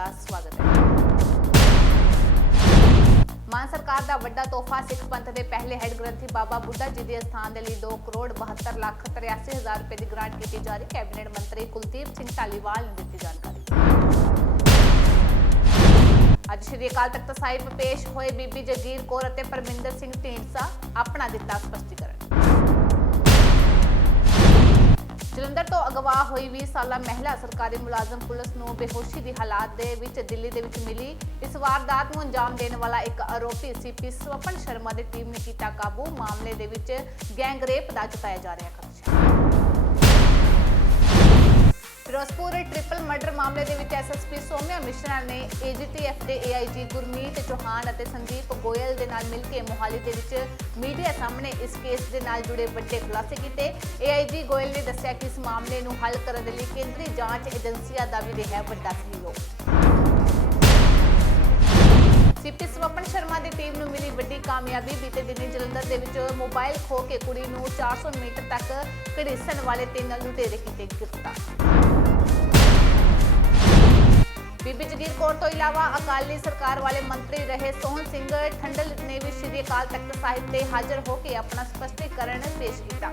ਦਾ ਸਵਾਗਤ ਹੈ। ਮਾਨ ਸਰਕਾਰ ਦਾ ਵੱਡਾ ਤੋਹਫਾ ਸਿੱਖ ਪੰਥ ਦੇ ਪਹਿਲੇ ਹੈੱਡ ਗ੍ਰੰਥੀ ਬਾਬਾ ਬੁੱਢਾ ਜੀ ਦੇ ਸਥਾਨ ਦੇ ਲਈ 2 ਕਰੋੜ 72 ਲੱਖ 83 ਰੁਪਏ ਦੀ ਗ੍ਰਾਂਟ ਕੀਤੀ ਜਾ ਰਹੀ। ਕੈਬਨਿਟ ਮੰਤਰੀ ਕੁਲਦੀਪ ਸਿੰਘ ਢਾਲੀਵਾਲ ਨੇ ਦਿੱਤੀ ਜਾਣਕਾਰੀ। ਅੱਜ ਸ਼੍ਰੀ ਅਕਾਲ ਤਖਤ ਸਾਹਿਬ ਪੇਸ਼ ਹੋਏ ਬੀਬੀ ਜਗੀਰ ਕੌਰ ਅਤੇ ਪਰਮਿੰਦਰ ਸਿੰਘ ਢੀਂਡਸਾ ਆਪਣਾ ਦਿੱਤਾ ਸਪਸ਼ਟੀਕਰਨ। ਜਲੰਧਰ ਤੋਂ ਅਗਵਾ ਹੋਈ 20 ਸਾਲਾ ਮਹਿਲਾ ਸਰਕਾਰੀ ਮੁਲਾਜ਼ਮ ਪੁਲਿਸ ਨੂੰ ਬੇਹੋਸ਼ੀ ਦੀ ਹਾਲਾਤ ਦੇ ਵਿੱਚ ਦਿੱਲੀ ਦੇ ਵਿੱਚ ਮਿਲੀ। ਇਸ ਵਾਰਦਾਤ ਨੂੰ ਅੰਜਾਮ ਦੇਣ ਵਾਲਾ ਇੱਕ ਆਰੋਪੀ ਸੀਪੀ ਸਵਪਨ ਸ਼ਰਮਾ ਦੀ ਟੀਮ ਨੇ ਕੀਤਾ ਕਾਬੂ। ਮਾਮਲੇ ਦੇ ਵਿੱਚ ਗੈਂਗਰੇਪ ਦਾ ਜਤਾਇਆ ਜਾ ਰਿਹਾ ਖਦਸ਼ਾ ਫਿਰੋਜ਼ਪੁਰ ਟ੍ਰਿਪਲ ਮਰਡਰ ਮਾਮਲੇ ਦੇ ਵਿੱਚ ਐਸਐਸਪੀ ਸੋਮਿਆ ਮਿਸ਼ਰਾ ਨੇ ਏਜੀਟੀਐਫ ਦੇ ਏਆਈਜੀ ਗੁਰਮੀਤ ਚੌਹਾਨ ਅਤੇ ਸੰਦੀਪ ਗੋਇਲ ਦੇ ਨਾਲ ਮਿਲ ਕੇ ਮੋਹਾਲੀ ਦੇ ਵਿੱਚ ਮੀਡੀਆ ਸਾਹਮਣੇ ਇਸ ਕੇਸ ਦੇ ਨਾਲ ਜੁੜੇ ਵੱਡੇ ਖੁਲਾਸੇ ਕੀਤੇ। ਏਆਈਜੀ ਗੋਇਲ ਨੇ ਦੱਸਿਆ ਕਿ ਇਸ ਮਾਮਲੇ ਨੂੰ ਹੱਲ ਕਰਨ ਦੇ ਲਈ ਕੇਂਦਰੀ ਜਾਂਚ ਏਜੰਸੀਆਂ ਦਾ ਵੀ ਰਿਹਾ ਵੱਡਾ ਸਹਿਯੋਗ। ਸੀਪੀ ਸਵਪਨ ਸ਼ਰਮਾ ਦੀ ਟੀਮ ਨੂੰ ਮਿਲੀ ਵੱਡੀ ਕਾਮਯਾਬੀ। ਬੀਤੇ ਦਿਨੀ ਜਲੰਧਰ ਦੇ ਵਿੱਚ ਮੋਬਾਈਲ ਖੋ ਕੇ ਕੁੜੀ ਨੂੰ 400 ਮੀਟਰ ਤੱਕ ਘੜੀਸਣ ਵਾਲੇ ਤਿੰਨ ਲੁਟੇਰੇ ਕੀਤੇ ਗ੍ਰਿਫਤਾਰ। ਬੀਬੀ ਜਗੀਰ ਕੌਰ ਤੋਂ ਇਲਾਵਾ ਅਕਾਲੀ ਸਰਕਾਰ ਵਾਲੇ ਮੰਤਰੀ ਰਹੇ ਸੋਹਣ ਸਿੰਘ ਠੰਡਲ ਨੇ ਵੀ ਸ਼੍ਰੀ ਅਕਾਲ ਤਖਤ ਸਾਹਿਬ ਤੇ ਹਾਜ਼ਰ ਹੋ ਕੇ ਆਪਣਾ ਸਪਸ਼ਟੀਕਰਨ ਪੇਸ਼ ਕੀਤਾ।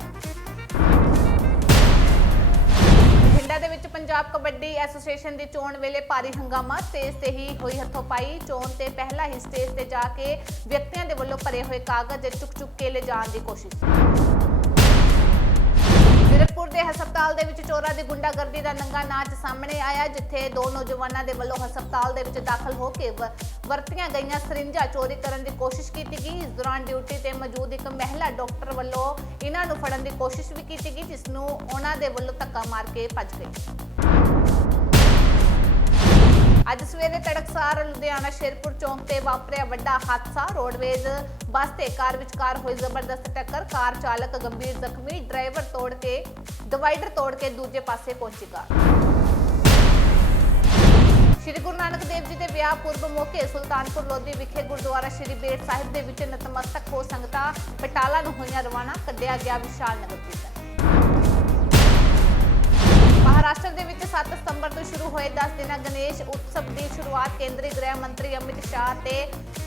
ਬਠਿੰਡਾ ਦੇ ਵਿੱਚ ਪੰਜਾਬ ਕਬੱਡੀ ਐਸੋਸੀਏਸ਼ਨ ਦੀ ਚੋਣ ਵੇਲੇ ਭਾਰੀ ਹੰਗਾਮਾ, ਸਟੇਜ ਤੇ ਹੀ ਹੋਈ ਹੱਥੋਂਪਾਈ ਚੋਣ ਤੇ ਪਹਿਲਾਂ ਹੀ ਸਟੇਜ ਤੇ ਜਾ ਕੇ ਵਿਅਕਤੀਆਂ ਦੇ ਵੱਲੋਂ ਭਰੇ ਹੋਏ ਕਾਗਜ਼ ਚੁੱਕ ਚੁੱਕ ਕੇ ਲਿਜਾਣ ਦੀ ਕੋਸ਼ਿਸ਼। ਜ਼ੀਰਕਪੁਰ ਦੇ ਹਸਪਤਾਲ ਦੇ ਵਿੱਚ ਚੋਰਾਂ ਦੀ ਗੁੰਡਾਗਰਦੀ ਦਾ ਨੰਗਾ ਨਾਚ ਸਾਹਮਣੇ ਆਇਆ, ਜਿੱਥੇ ਦੋ ਨੌਜਵਾਨਾਂ ਦੇ ਵੱਲੋਂ ਹਸਪਤਾਲ ਦੇ ਵਿੱਚ ਦਾਖਲ ਹੋ ਕੇ ਵ- ਵਰਤੀਆਂ ਗਈਆਂ ਸਰਿੰਜਾਂ ਚੋਰੀ ਕਰਨ ਦੀ ਕੋਸ਼ਿਸ਼ ਕੀਤੀ ਗਈ। ਇਸ ਦੌਰਾਨ ਡਿਊਟੀ ਤੇ ਮੌਜੂਦ ਇੱਕ ਮਹਿਲਾ ਡਾਕਟਰ ਵੱਲੋਂ ਇਹਨਾਂ ਨੂੰ ਫੜਨ ਦੀ ਕੋਸ਼ਿਸ਼ ਵੀ ਕੀਤੀ ਗਈ, ਜਿਸ ਨੂੰ ਉਹਨਾਂ ਦੇ ਵੱਲੋਂ ਧੱਕਾ ਮਾਰ ਕੇ ਭੱਜ ਗਏ ਅੱਜ ਸਵੇਰੇ ਤੜਕਸਾਰ ਲੁਧਿਆਣਾ ਸ਼ੇਰਪੁਰ ਚੌਂਕ ਤੇ ਵਾਪਰਿਆ ਵੱਡਾ ਹਾਦਸਾ। ਰੋਡਵੇਜ਼ ਬੱਸ ਤੇ ਕਾਰ ਵਿਚਕਾਰ ਹੋਈ ਜ਼ਬਰਦਸਤ ਟੱਕਰ। ਕਾਰ ਚਾਲਕ ਗੰਭੀਰ ਜ਼ਖਮੀ, ਡਰਾਈਵਰ ਤੋੜ ਕੇ, ਡਿਵਾਈਡਰ ਤੋੜ ਕੇ ਦੂਜੇ ਪਾਸੇ ਪਹੁੰਚੀ ਕਾਰ। ਸ਼੍ਰੀ ਗੁਰੂ ਨਾਨਕ ਦੇਵ ਜੀ ਦੇ ਵਿਆਹ ਪੂਰਬ ਮੌਕੇ ਸੁਲਤਾਨਪੁਰ ਲੋਧੀ ਵਿਖੇ ਗੁਰਦੁਆਰਾ ਸ਼੍ਰੀ ਬੇਟ ਸਾਹਿਬ ਦੇ ਵਿੱਚ ਨਤਮਸਤਕ ਹੋ ਸੰਗਤਾਂ ਪਟਾਲਾ ਨੂੰ ਹੋਈਆਂ ਰਵਾਨਾ ਕੱਢਿਆ ਗਿਆ ਵਿਸ਼ਾਲ ਨਗਰ ਕੀਰਤਨ। ਮਹਾਰਾਸ਼ਟਰ ਦੇ ਵਿੱਚ 7 ਸਤੰਬਰ ਤੋਂ ਸ਼ੁਰੂ ਹੋਏ 10 ਦਿਨਾਂ ਗਣੇਸ਼ ਉਤਸਵ ਦੀ ਸ਼ੁਰੂਆਤ ਕੇਂਦਰੀ ਗ੍ਰਹਿ ਮੰਤਰੀ ਅਮਿਤ ਸ਼ਾਹ ਤੇ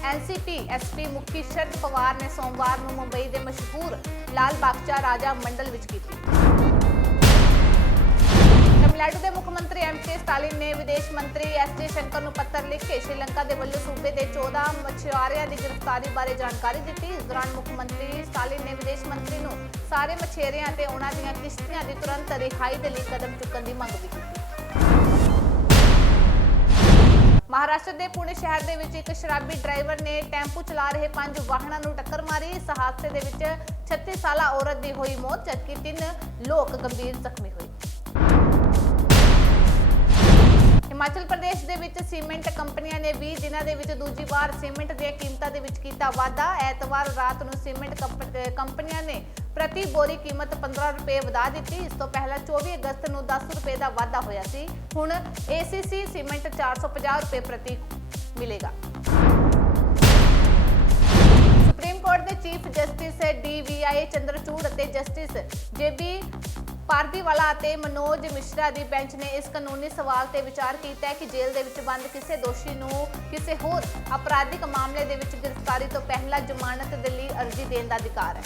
ਐਨਸੀਪੀ ਐਸਪੀ ਮੁਖੀ ਸ਼ਰਦ ਪਵਾਰ ਨੇ ਸੋਮਵਾਰ ਨੂੰ ਮੁੰਬਈ ਦੇ ਮਸ਼ਹੂਰ ਲਾਲ ਬਾਗਚਾ ਰਾਜਾ ਮੰਡਲ ਵਿੱਚ ਕੀਤੀ। ਤਮਿਲਨਾਡੂ ਦੇ ਮੁੱਖ ਮੰਤਰੀ ਐਮ ਕੇ ਸਟਾਲਿਨ ਨੇ ਵਿਦੇਸ਼ ਮੰਤਰੀ ਐਸ ਜੇ ਸ਼ੰਕਰ ਨੂੰ ਪੱਤਰ ਲਿਖ ਕੇ ਸ਼੍ਰੀਲੰਕਾ ਦੇ ਵੱਲੋਂ ਸੂਬੇ ਦੇ 14 ਮਛਿਆਰਿਆਂ ਦੀ ਗ੍ਰਿਫਤਾਰੀ ਬਾਰੇ ਜਾਣਕਾਰੀ ਦਿੱਤੀ। ਇਸ ਦੌਰਾਨ ਮੁੱਖ ਮੰਤਰੀ ਸਟਾਲਿਨ ਨੇ ਵਿਦੇਸ਼ ਮੰਤਰੀ ਨੂੰ ਸਾਰੇ ਮਛੇਰਿਆਂ ਤੇ ਉਹਨਾਂ ਦੀਆਂ ਕਿਸ਼ਤੀਆਂ ਦੀ ਤੁਰੰਤ ਰਿਹਾਈ ਦੇ ਲਈ ਕਦਮ ਚੁੱਕਣ ਦੀ ਮੰਗ ਵੀ ਕੀਤੀ। ਮਹਾਰਾਸ਼ਟਰ ਦੇ ਪੁਣੇ ਸ਼ਹਿਰ ਦੇ ਵਿੱਚ ਇੱਕ ਸ਼ਰਾਬੀ ਡਰਾਈਵਰ ਨੇ ਟੈਂਪੂ ਚਲਾ ਰਹੇ ਪੰਜ ਵਾਹਨਾਂ ਨੂੰ ਟੱਕਰ ਮਾਰੀ। ਇਸ ਹਾਦਸੇ ਦੇ ਵਿੱਚ 36 ਸਾਲਾ ਔਰਤ ਦੀ ਹੋਈ ਮੌਤ, ਜਦਕਿ ਤਿੰਨ ਲੋਕ ਗੰਭੀਰ ਜ਼ਖਮੀ ਹੋਏ। ਹਿਮਾਚਲ ਪ੍ਰਦੇਸ਼ ਦੇ ਵਿੱਚ ਸੀਮੈਂਟ ਕੰਪਨੀਆਂ ਨੇ 20 ਦਿਨਾਂ ਦੇ ਵਿੱਚ ਦੂਜੀ ਵਾਰ ਸੀਮੈਂਟ ਦੀਆਂ ਕੀਮਤਾਂ ਦੇ ਵਿੱਚ ਕੀਤਾ ਵਾਧਾ। ਐਤਵਾਰ ਰਾਤ ਨੂੰ ਸੀਮੈਂਟ ਕੰਪਨੀਆਂ ਨੇ ਪ੍ਰਤੀ ਬੋਰੀ ਕੀਮਤ 15 ਰੁਪਏ ਵਧਾ ਦਿੱਤੀ। ਇਸ ਤੋਂ ਪਹਿਲਾਂ 24 ਅਗਸਤ ਨੂੰ 10 ਰੁਪਏ ਦਾ ਵਾਧਾ ਹੋਇਆ ਸੀ। ਹੁਣ ACC ਸੀਮੈਂਟ 450 ਰੁਪਏ ਪ੍ਰਤੀ ਮਿਲੇਗਾ। ਸੁਪਰੀਮ ਕੋਰਟ ਦੇ ਚੀਫ ਜਸਟਿਸ ਡੀਵੀਆਈ ਚੰਦਰਚੂੜ ਅਤੇ ਜਸਟਿਸ ਜੇਬੀ ਪਾਰਦੀਵਾਲਾ ਅਤੇ ਮਨੋਜ ਮਿਸ਼ਰਾ ਦੀ ਬੈਂਚ ਨੇ ਇਸ ਕਾਨੂੰਨੀ ਸਵਾਲ ਤੇ ਵਿਚਾਰ ਕੀਤਾ ਹੈ ਕਿ ਜੇਲ੍ਹ ਦੇ ਵਿੱਚ ਬੰਦ ਕਿਸੇ ਦੋਸ਼ੀ ਨੂੰ ਕਿਸੇ ਹੋਰ ਅਪਰਾਧਿਕ ਮਾਮਲੇ ਦੇ ਵਿੱਚ ਗ੍ਰਿਫਤਾਰੀ ਤੋਂ ਪਹਿਲਾਂ ਜ਼ਮਾਨਤ ਦੇ ਲਈ ਅਰਜ਼ੀ ਦੇਣ ਦਾ ਅਧਿਕਾਰ ਹੈ।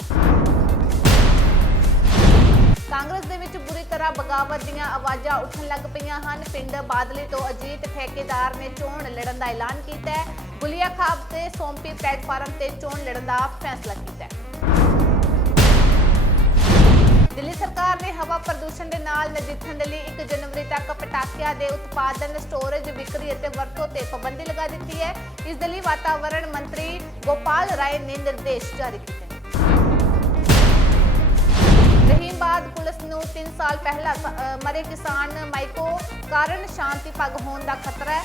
ਕਾਂਗਰਸ ਦੇ ਵਿੱਚ ਬੁਰੀ ਤਰ੍ਹਾਂ ਬਗਾਵਤ ਦੀਆਂ ਆਵਾਜ਼ਾਂ ਉੱਠਣ ਲੱਗ ਪਈਆਂ ਹਨ। ਪਿੰਡ ਬਾਦਲੀ ਤੋਂ ਅਜੀਤ ਠੇਕੇਦਾਰ ਨੇ ਚੋਣ ਲੜਨ ਦਾ ਐਲਾਨ ਕੀਤਾ ਹੈ। ਗੁਲੀਆ ਖਾਬ ਤੇ ਸੋਮਪੀ ਪਲੇਟਫਾਰਮ ਤੇ ਚੋਣ ਲੜਨ ਦਾ ਫੈਸਲਾ ਕੀਤਾ। ਦਿੱਲੀ ਸਰਕਾਰ ਨੇ ਹਵਾ ਪ੍ਰਦੂਸ਼ਣ ਦੇ ਨਾਲ ਨਜਿੱਠਣ ਦੇ ਲਈ 1 ਜਨਵਰੀ ਤੱਕ ਪਟਾਕਿਆਂ ਦੇ ਉਤਪਾਦਨ ਸਟੋਰੇਜ ਵਿਕਰੀ ਅਤੇ ਵਰਤੋਂ ਤੇ ਪਾਬੰਦੀ ਲਗਾ ਦਿੱਤੀ ਹੈ। ਇਸ ਦੇ ਲਈ ਵਾਤਾਵਰਣ ਮੰਤਰੀ ਗੋਪਾਲ ਰਾਏ ਨੇ ਨਿਰਦੇਸ਼ ਜਾਰੀ ਕੀਤੇ ਨੇ। ਰਹੀਮਬਾਦ ਪੁਲਿਸ ਨੂੰ 3 ਸਾਲ ਪਹਿਲਾਂ ਮਰੇ ਕਿਸਾਨ ਮਾਈਕੋ ਕਾਰਨ ਸ਼ਾਂਤੀ ਭੰਗ ਹੋਣ ਦਾ ਖਤਰਾ ਹੈ।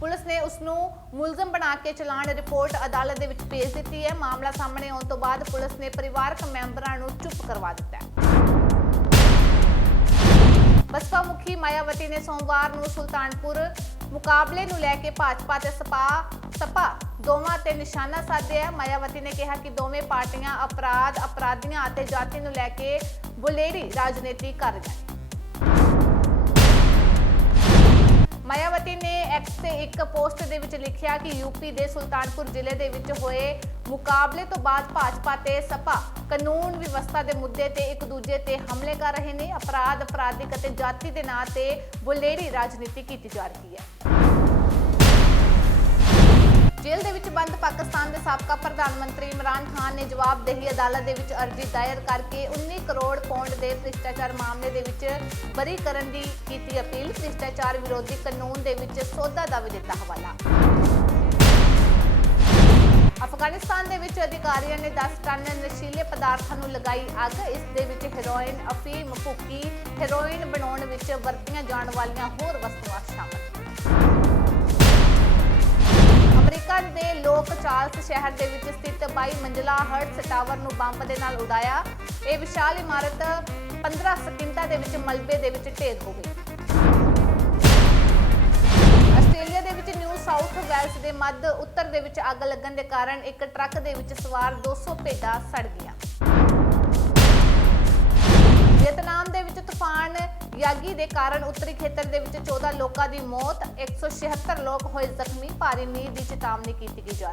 ਪੁਲਿਸ ਨੇ ਉਸ ਨੂੰ ਮੁਲਜ਼ਮ ਬਣਾ ਕੇ ਚਲਾਨ ਰਿਪੋਰਟ ਅਦਾਲਤ ਦੇ ਵਿੱਚ ਭੇਜ ਦਿੱਤੀ ਹੈ। ਮਾਮਲਾ ਸਾਹਮਣੇ ਆਉਣ ਤੋਂ ਬਾਅਦ ਪੁਲਿਸ ਨੇ ਪਰਿਵਾਰਕ ਮੈਂਬਰਾਂ ਨੂੰ ਚੁੱਪ ਕਰਵਾ ਦਿੱਤਾ ਹੈ। ਬਸਪਾ ਮੁਖੀ ਮਾਇਆਵਤੀ ਨੇ ਸੋਮਵਾਰ ਨੂੰ ਸੁਲਤਾਨਪੁਰ ਮੁਕਾਬਲੇ ਨੂੰ ਲੈ ਕੇ ਭਾਜਪਾ ਤੇ ਸਪਾ ਸਪਾ ਦੋਵਾਂ ਤੇ ਨਿਸ਼ਾਨਾ ਸਾਧਿਆ। ਮਾਇਆਵਤੀ ਨੇ ਕਿਹਾ ਕਿ ਦੋਵੇਂ ਪਾਰਟੀਆਂ ਅਪਰਾਧ, ਅਪਰਾਧੀਆਂ ਅਤੇ ਜਾਤੀ ਨੂੰ ਲੈ ਕੇ ਬੁਲੇਰੀ ਰਾਜਨੀਤੀ ਕਰ ਰਹੀਆਂ ਮਾਇਆਵਤੀ ਨੇ ਐਕਸ ਤੇ ਇੱਕ ਪੋਸਟ ਦੇ ਵਿੱਚ ਲਿਖਿਆ ਕਿ ਯੂਪੀ ਦੇ ਸੁਲਤਾਨਪੁਰ ਜ਼ਿਲ੍ਹੇ ਦੇ ਵਿੱਚ ਹੋਏ ਮੁਕਾਬਲੇ ਤੋਂ ਬਾਅਦ ਭਾਜਪਾ ਤੇ ਸਪਾ ਕਾਨੂੰਨ ਵਿਵਸਥਾ ਦੇ ਮੁੱਦੇ ਤੇ ਇੱਕ ਦੂਜੇ ਤੇ ਹਮਲੇ ਕਰ ਰਹੇ ਨੇ। ਅਪਰਾਧ, ਅਪਰਾਧਿਕ ਅਤੇ ਜਾਤੀ ਦੇ ਨਾਂ ਤੇ ਬੁਲੇਰੀ ਰਾਜਨੀਤੀ ਕੀਤੀ ਜਾ ਰਹੀ ਹੈ। ਜੇਲ੍ਹ ਪਾਕਿਸਤਾਨ ਦੇ ਸਾਬਕਾ ਪ੍ਰਧਾਨ ਮੰਤਰੀ ਇਮਰਾਨ ਖਾਨ ਨੇ ਜਵਾਬਦੇਹੀ ਅਦਾਲਤ ਦੇ ਵਿੱਚ ਅਰਜ਼ੀ ਦਾਇਰ ਕਰਕੇ 19 ਕਰੋੜ ਪੌਂਡ ਦੇ ਭ੍ਰਿਸ਼ਟਾਚਾਰ ਮਾਮਲੇ ਦੇ ਵਿੱਚ ਬਰੀ ਕਰਨ ਦੀ ਕੀਤੀ ਅਪੀਲ। ਭ੍ਰਿਸ਼ਟਾਚਾਰ ਵਿਰੋਧੀ ਕਾਨੂੰਨ ਦੇ ਵਿੱਚ ਸੋਧਾ ਦਾ ਵੀ ਦਿੱਤਾ ਹਵਾਲਾ। ਅਫਗਾਨਿਸਤਾਨ ਦੇ ਵਿੱਚ ਅਧਿਕਾਰੀਆਂ ਨੇ 10 ਟਨ ਨਸ਼ੀਲੇ ਪਦਾਰਥਾਂ ਨੂੰ ਲਗਾਈ ਅੱਗ। ਇਸ ਦੇ ਵਿੱਚ ਹੈਰੋਇਨ, ਅਫੀਮ, ਭੁੱਕੀ, ਹੈਰੋਇਨ ਬਣਾਉਣ ਵਿੱਚ ਵਰਤੀਆਂ ਜਾਣ ਵਾਲੀਆਂ ਹੋਰ ਵਸਤੂਆਂ ਸ਼ਾਮਲ। ਅਮਰੀਕਾ ਦੇ ਲੋਕ ਚਾਰਲਸ ਸ਼ਹਿਰ ਦੇ ਵਿੱਚ ਸਥਿਤ 22 ਮੰਜ਼ਲਾ ਹਰਟਸ ਟਾਵਰ ਨੂੰ ਬੰਬ ਦੇ ਨਾਲ ਉਡਾਇਆ। ਇਹ ਵਿਸ਼ਾਲ ਇਮਾਰਤ 15 ਸਕਿੰਟਾਂ ਦੇ ਵਿੱਚ ਮਲਬੇ ਦੇ ਵਿੱਚ ਢੇਰ ਹੋ ਗਈ। ਆਸਟ੍ਰੇਲੀਆ ਦੇ ਵਿੱਚ ਨਿਊ ਸਾਊਥ ਵੈਲਸ ਦੇ ਮੱਧ ਉੱਤਰ ਦੇ ਵਿੱਚ ਅੱਗ ਲੱਗਣ ਦੇ ਕਾਰਨ ਇੱਕ ਟਰੱਕ ਦੇ ਵਿੱਚ ਸਵਾਰ 200 ਭੇਡਾਂ ਸੜ ਗਈਆਂ। ਵੀਅਤਨਾਮ ਦੇ ਵਿੱਚ ਤੂਫਾਨ ਯਾਗੀ ਦੇ ਕਾਰਨ ਉੱਤਰੀ ਖੇਤਰ ਦੇ ਵਿੱਚ 14 ਲੋਕਾਂ ਦੀ ਮੌਤ 176 ਲੋਕ ਹੋਏ ਜ਼ਖਮੀ, ਭਾਰੀ ਮੀਂਹ ਦੀ ਚੇਤਾਵਨੀ ਕੀਤੀ ਗਈ ਜਾ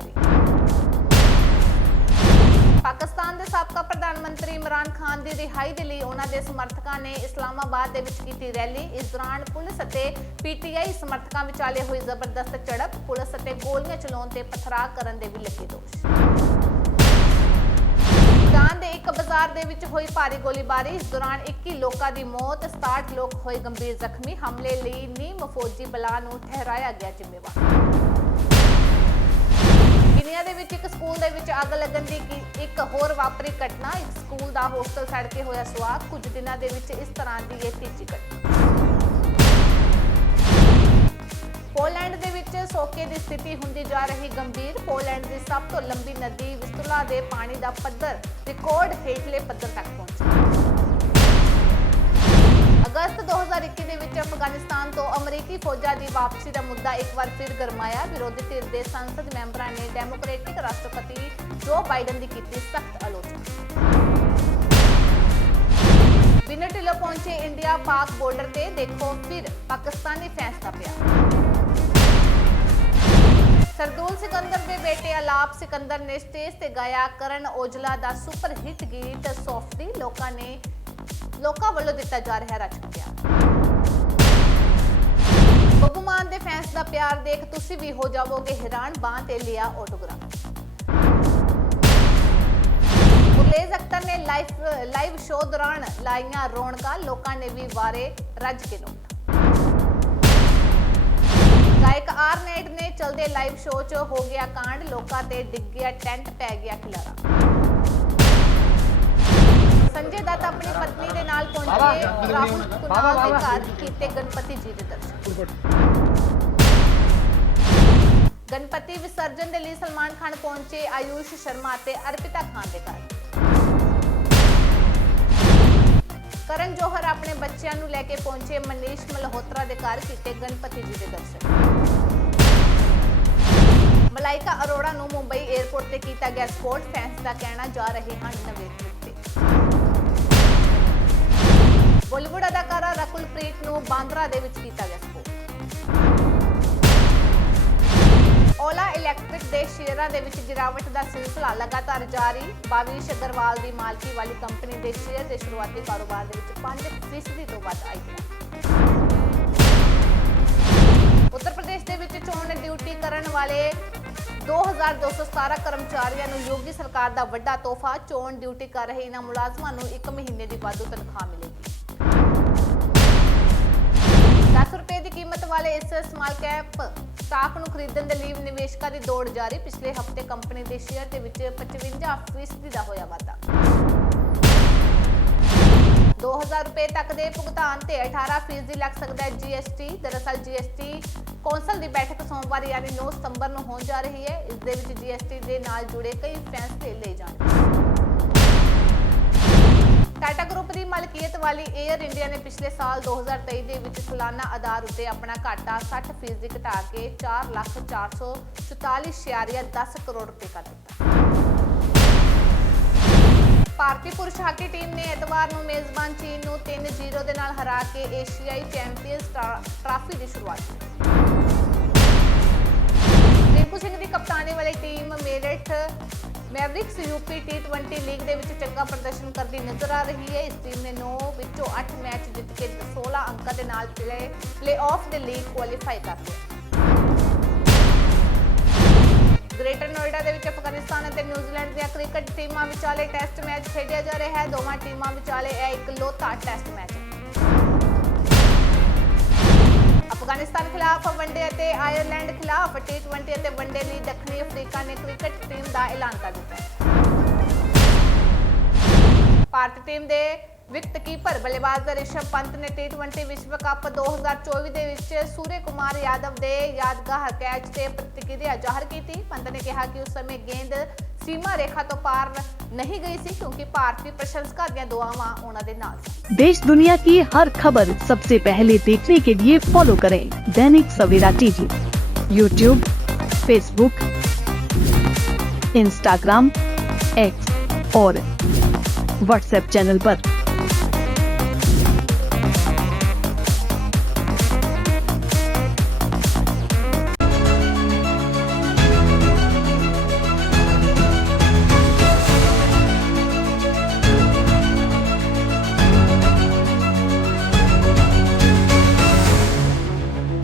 ਪਾਕਿਸਤਾਨ ਦੇ ਸਾਬਕਾ ਪ੍ਰਧਾਨ ਮੰਤਰੀ ਇਮਰਾਨ ਖਾਨ ਦੀ ਰਿਹਾਈ ਦੇ ਲਈ ਉਹਨਾਂ ਦੇ ਸਮਰਥਕਾਂ ਨੇ ਇਸਲਾਮਾਬਾਦ ਦੇ ਵਿੱਚ ਕੀਤੀ ਰੈਲੀ। ਇਸ ਦੌਰਾਨ ਪੁਲਿਸ ਅਤੇ ਪੀਟੀਆਈ ਸਮਰਥਕਾਂ ਵਿਚਾਲੇ ਹੋਈ ਜ਼ਬਰਦਸਤ ਝੜਪ, ਪੁਲਿਸ ਅਤੇ ਗੋਲੀਆਂ ਚਲਾਉਣ ਤੇ ਪਥਰਾਅ ਕਰਨ ਦੇ ਵੀ ਲੱਗੇ ਦੋਸ਼। ਇਰਾਨ ਦੇ ਇੱਕ ਬਾਜ਼ਾਰ ਦੇ ਵਿੱਚ ਹੋਈ ਭਾਰੀ ਗੋਲੀਬਾਰੀ। ਇਸ ਦੌਰਾਨ 21 ਲੋਕਾਂ ਦੀ ਮੌਤ 67 ਲੋਕ ਹੋਏ ਗੰਭੀਰ ਜ਼ਖਮੀ। ਹਮਲੇ ਲਈ ਨੀਮ ਫੌਜੀ ਬਲਾ ਨੂੰ ਠਹਿਰਾਇਆ ਗਿਆ ਜ਼ਿੰਮੇਵਾਰ। ਕਿਨੀਆ ਦੇ ਵਿੱਚ ਇੱਕ ਸਕੂਲ ਦੇ ਵਿੱਚ ਅੱਗ ਲੱਗਣ ਦੀ ਇੱਕ ਹੋਰ ਵਾਪਰੀ ਘਟਨਾ। ਇੱਕ ਸਕੂਲ ਦਾ ਹੋਸਟਲ ਸੜ ਕੇ ਹੋਇਆ ਸੁਆਹ। ਕੁਝ ਦਿਨਾਂ ਦੇ ਵਿੱਚ ਇਸ ਤਰ੍ਹਾਂ ਦੀ ਇਹ ਤੀਜੀ ਘਟਨਾ। ਪੋਲੈਂਡ ਦੇ ਵਿੱਚ ਸੋਕੇ ਦੀ ਸਥਿਤੀ ਹੁੰਦੀ ਜਾ ਰਹੀ ਗੰਭੀਰ। ਪੋਲੈਂਡ ਦੀ ਸਭ ਤੋਂ ਲੰਬੀ ਨਦੀ ਵਿਸਤੁਲਾ ਦੇ ਪਾਣੀ ਦਾ ਪੱਧਰ ਰਿਕਾਰਡ ਹੇਠਲੇ ਪੱਧਰ ਤੱਕ ਪਹੁੰਚਿਆ। ਅਗਸਤ 2021 ਦੇ ਵਿੱਚ ਅਫਗਾਨਿਸਤਾਨ ਤੋਂ ਅਮਰੀਕੀ ਫੌਜਾਂ ਦੀ ਵਾਪਸੀ ਦਾ ਮੁੱਦਾ ਇੱਕ ਵਾਰ ਫਿਰ ਗਰਮਾਇਆ। ਵਿਰੋਧੀ ਧਿਰ ਦੇ ਸੰਸਦ ਮੈਂਬਰਾਂ ਨੇ ਡੈਮੋਕ੍ਰੈਟਿਕ ਰਾਸ਼ਟਰਪਤੀ ਜੋ ਬਾਈਡਨ ਦੀ ਕੀਤੀ ਸਖਤ ਆਲੋਚਨਾ। ਬਿਨਾਂ ਢਿੱਲੋਂ ਪਹੁੰਚੇ ਇੰਡੀਆ ਪਾਕ ਬਾਰਡਰ ਤੇ ਦੇਖੋ ਫਿਰ ਪਾਕਿਸਤਾਨੀ ਫੈਸਲਾ ਪਿਆ। ਸਰਦੂਲ ਸਿਕੰਦਰ ਦੇ ਬੇਟੇ ਅਲਾਪ ਸਿਕੰਦਰ ਨੇ ਸਟੇਜ ਤੇ ਗਾਇਆ ਕਰਨ ਔਜਲਾ ਦਾ ਸੁਪਰ ਹਿੱਟ ਗੀਤ ਸੌਫਟੀ। ਲੋਕਾਂ ਨੇ ਲੋਕਾਂ ਵੱਲੋਂ ਦਿੱਤਾ ਜਾ ਰਿਹਾ ਰੱਜ ਬੱਬੂ ਮਾਨ ਦੇ ਫੈਨਸ ਦਾ ਪਿਆਰ ਦੇਖ ਤੁਸੀਂ ਵੀ ਹੋ ਜਾਵੋਗੇ ਹੈਰਾਨ, ਬਾਹ ਤੇ ਲਿਆ ਆਟੋਗ੍ਰਾਫ। ਗੁਰਲੇਜ਼ ਅਖਤਰ ਨੇ ਲਾਈਵ ਲਾਈਵ ਸ਼ੋਅ ਦੌਰਾਨ ਲਾਈਆਂ ਰੌਣਕਾਂ, ਲੋਕਾਂ ਨੇ ਵੀ ਵਾਰੇ ਰੱਜ ਕੇ ਨੋਟ। ਗਾਇਕ ਆਰ ਨੇਟ ਨੇ ਚਲਦੇ ਲਾਈਵ ਸ਼ੋਅ 'ਚ ਹੋ ਗਿਆ ਕਾਂਡ ਲੋਕਾਂ ਤੇ ਡਿੱਗ ਗਿਆ ਟੈਂਟ ਪੈ ਗਿਆ ਖਿਲਾਰਾ। ਸੰਜੇ ਦੱਤ ਆਪਣੀ ਪਤਨੀ ਦੇ ਨਾਲ ਪਹੁੰਚੇ ਰਾਹੁਲ ਕੁਨਾਲ ਦੇ ਘਰ ਕੀਤੇ ਗਣਪਤੀ ਜੀ ਦੇ ਦਰਸ਼ਨ। ਗਣਪਤੀ ਵਿਸਰਜਨ ਦੇ ਲਈ ਸਲਮਾਨ ਖਾਨ ਪਹੁੰਚੇ ਆਯੂਸ਼ ਸ਼ਰਮਾ ਅਤੇ ਅਰਪਿਤਾ ਖਾਨ ਦੇ ਘਰ। ਕਰਨ ਜੋਹਰ ਆਪਣੇ ਬੱਚਿਆਂ ਨੂੰ ਲੈ ਕੇ ਪਹੁੰਚੇ ਮਨੀਸ਼ ਮਲਹੋਤਰਾ ਦੇ ਘਰ ਕੀਤੇ ਗਣਪਤੀ ਜੀ ਦੇ ਦਰਸ਼ਨ। ਮਲਾਈਕਾ ਅਰੋੜਾ ਨੂੰ ਮੁੰਬਈ 에ਅਰਪੋਰਟ ਤੇ ਕੀਤਾ ਗਿਆ ਸਪੋਰਟ ਫੈਂਸ ਦਾ ਕਹਿਣਾ ਜਾ ਰਹੇ ਹਨ ਨਵੇਂ ਬਾਲੀਵੁੱਡ ਅਦਾਕਾਰਾ ਰਕੁਲਪ੍ਰੀਤ ਨੂੰ ਬਾਂਦਰਾ ਦੇ ਵਿੱਚ ਕੀਤਾ ਗਿਆ ਓਲਾ ਇਲੈਕਟ੍ਰਿਕ ਦੇ ਸ਼ੇਅਰਾਂ ਦੇ ਵਿੱਚ ਗਿਰਾਵਟ ਦਾ ਸਿਲਸਿਲਾ ਲਗਾਤਾਰ ਜਾਰੀ। ਬਾਵੀਸ਼ ਅਗਰਵਾਲ ਦੀ ਮਾਲਕੀ ਵਾਲੀ ਕੰਪਨੀ ਦੇ ਸ਼ੇਅਰ ਦੇ ਸ਼ੁਰੂਆਤੀ ਕਾਰੋਬਾਰ ਦੇ ਵਿੱਚ 5% ਤੋਂ ਵੱਧ ਆਈ ਹੈ। ਉੱਤਰ ਪ੍ਰਦੇਸ਼ ਦੇ ਵਿੱਚ ਚੋਣ ਡਿਊਟੀ ਕਰਨ ਵਾਲੇ 2217 ਕਰਮਚਾਰੀਆਂ ਨੂੰ ਯੋਗੀ ਸਰਕਾਰ ਦਾ ਵੱਡਾ ਤੋਹਫਾ। ਚੋਣ ਡਿਊਟੀ ਕਰ ਰਹੇ ਇਹਨਾਂ ਮੁਲਾਜ਼ਮਾਂ ਨੂੰ 1 ਮਹੀਨੇ ਦੀ ਵਾਧੂ ਤਨਖਾਹ ਮਿਲੇਗੀ। 10 ਰੁਪਏ ਦੀ ਕੀਮਤ ਵਾਲੇ ਇਸ ਸਮਾਲ ਕੈਪ ਸਟਾਕ ਨੂੰ ਖਰੀਦਣ ਦੇ ਲਈ ਨਿਵੇਸ਼ਕਾਂ ਦੀ ਦੌੜ ਜਾਰੀ। ਪਿਛਲੇ ਹਫ਼ਤੇ ਕੰਪਨੀ ਦੇ ਸ਼ੇਅਰ ਦੇ ਵਿੱਚ 55% ਦਾ ਹੋਇਆ ਵਾਧਾ। 2000 ਰੁਪਏ ਤੱਕ ਦੇ ਭੁਗਤਾਨ ਤੇ 18% ਦੀ ਲੱਗ ਸਕਦਾ ਹੈ GST ਦਰਅਸਲ GST ਕੌਂਸਲ ਦੀ ਬੈਠਕ ਸੋਮਵਾਰ ਯਾਨੀ 9 ਸਤੰਬਰ ਨੂੰ ਹੋਣ ਜਾ ਰਹੀ ਹੈ। ਇਸ ਦੇ ਵਿੱਚ GST ਦੇ ਨਾਲ ਜੁੜੇ ਕਈ ਫੈਸਲੇ ਲਏ ਜਾਣਗੇ। ਟਾਟਾ ਗਰੁੱਪ ਦੀ ਮਲਕੀਅਤ ਵਾਲੀ 에ਅਰ ਇੰਡੀਆ ਨੇ ਪਿਛਲੇ ਸਾਲ 2023 ਦੇ ਵਿੱਚ ਸਾਲਾਨਾ ਆਧਾਰ ਉੱਤੇ ਆਪਣਾ ਘਾਟਾ 60% ਘਟਾ ਕੇ 4,444,10 ਕਰੋੜ ਰੁਪਏ ਕਰ ਦਿੱਤਾ। ਭਾਰਤੀ ਪੁਰਸ਼ ਹਾਕੀ ਟੀਮ ਨੇ ਐਤਵਾਰ ਨੂੰ ਮੇਜ਼ਬਾਨ ਚੀਨ ਨੂੰ 3-0 ਦੇ ਨਾਲ ਹਰਾ ਕੇ ਏਸ਼ੀਆਈ ਚੈਂਪੀਅਨਸ ਟਰਾਫੀ ਦੀ ਸ਼ੁਰੂਆਤ ਕੀਤੀ। ਰਿੰਕੂ ਸਿੰਘ ਦੀ ਕਪਤਾਨੀ ਵਾਲੀ team Meerut mavericks UP T20 league ਦੇ ਵਿੱਚ ਚੰਗਾ ਪ੍ਰਦਰਸ਼ਨ ਕਰਦੀ ਨਜ਼ਰ ਆ ਰਹੀ ਹੈ। ਇਸ ਟੀਮ ਨੇ 9 ਵਿੱਚੋਂ 8 ਮੈਚ ਜਿੱਤ ਕੇ 16 ਅੰਕਾਂ ਦੇ ਨਾਲ ਪਲੇ ਪਲੇਆਫ ਦੇ ਲਈ ਕੁਆਲੀਫਾਈ ਕਰ ਲਿਆ ਗ੍ਰੇਟਰ ਨੋਇਡਾ ਦੇ ਵਿੱਚ ਅਫਗਾਨਿਸਤਾਨ ਅਤੇ ਨਿਊਜ਼ੀਲੈਂਡ ਦੀਆਂ ਕ੍ਰਿਕਟ ਟੀਮਾਂ ਵਿਚਾਲੇ ਟੈਸਟ ਮੈਚ ਖੇਡਿਆ ਜਾ ਰਿਹਾ ਹੈ। ਦੋਵਾਂ ਟੀਮਾਂ ਵਿਚਾਲੇ ਇਹ ਇਕਲੌਤਾ ਟੈਸਟ ਮੈਚ ਹੈ। ਅਫਗਾਨਿਸਤਾਨ ਖਿਲਾਫ ਵਨਡੇ ਅਤੇ ਆਇਰਲੈਂਡ ਖਿਲਾਫ T20 ਅਤੇ ਵਨਡੇ ਲਈ ਦੱਖਣੀ ਅਫਰੀਕਾ ਨੇ ਕ੍ਰਿਕਟ ਟੀਮ ਦਾ ਐਲਾਨ ਕਰ ਦਿੱਤਾ। ਹੈ ਭਾਰਤ ਟੀਮ ਦੇ ਵਿਕਟ ਕੀਪਰ ਬੱਲੇਬਾਜ਼ ਰਿਸ਼ਭ ਪੰਤ ਨੇ T20 ਵਿਸ਼ਵ ਕੱਪ 2024 ਦੇ ਵਿੱਚ ਸੂਰਯ ਕੁਮਾਰ ਯਾਦਵ ਦੇ ਯਾਦਗਾਰ ਕੈਚ ਤੇ ਪ੍ਰਤੀਕਿਰਿਆ ਜ਼ਾਹਰ ਕੀਤੀ। ਪੰਤ ਨੇ ਕਿਹਾ ਕਿ ਉਸ ਸਮੇਂ ਗੇਂਦ ਸੀਮਾ ਰੇਖਾ ਤੋਂ ਪਾਰ ਨਹੀਂ ਗਈ ਸੀ ਕਿਉਂਕਿ ਭਾਰਤੀ ਪ੍ਰਸ਼ੰਸਕਾਂ ਦੀਆਂ ਦੁਆਵਾਂ ਉਹਨਾਂ ਦੇ ਨਾਲ ਸਨ देश दुनिया की हर खबर सबसे पहले देखने के लिए फॉलो करें Dainik Savera TV YouTube Facebook Instagram X और व्हाट्सएप चैनल पर।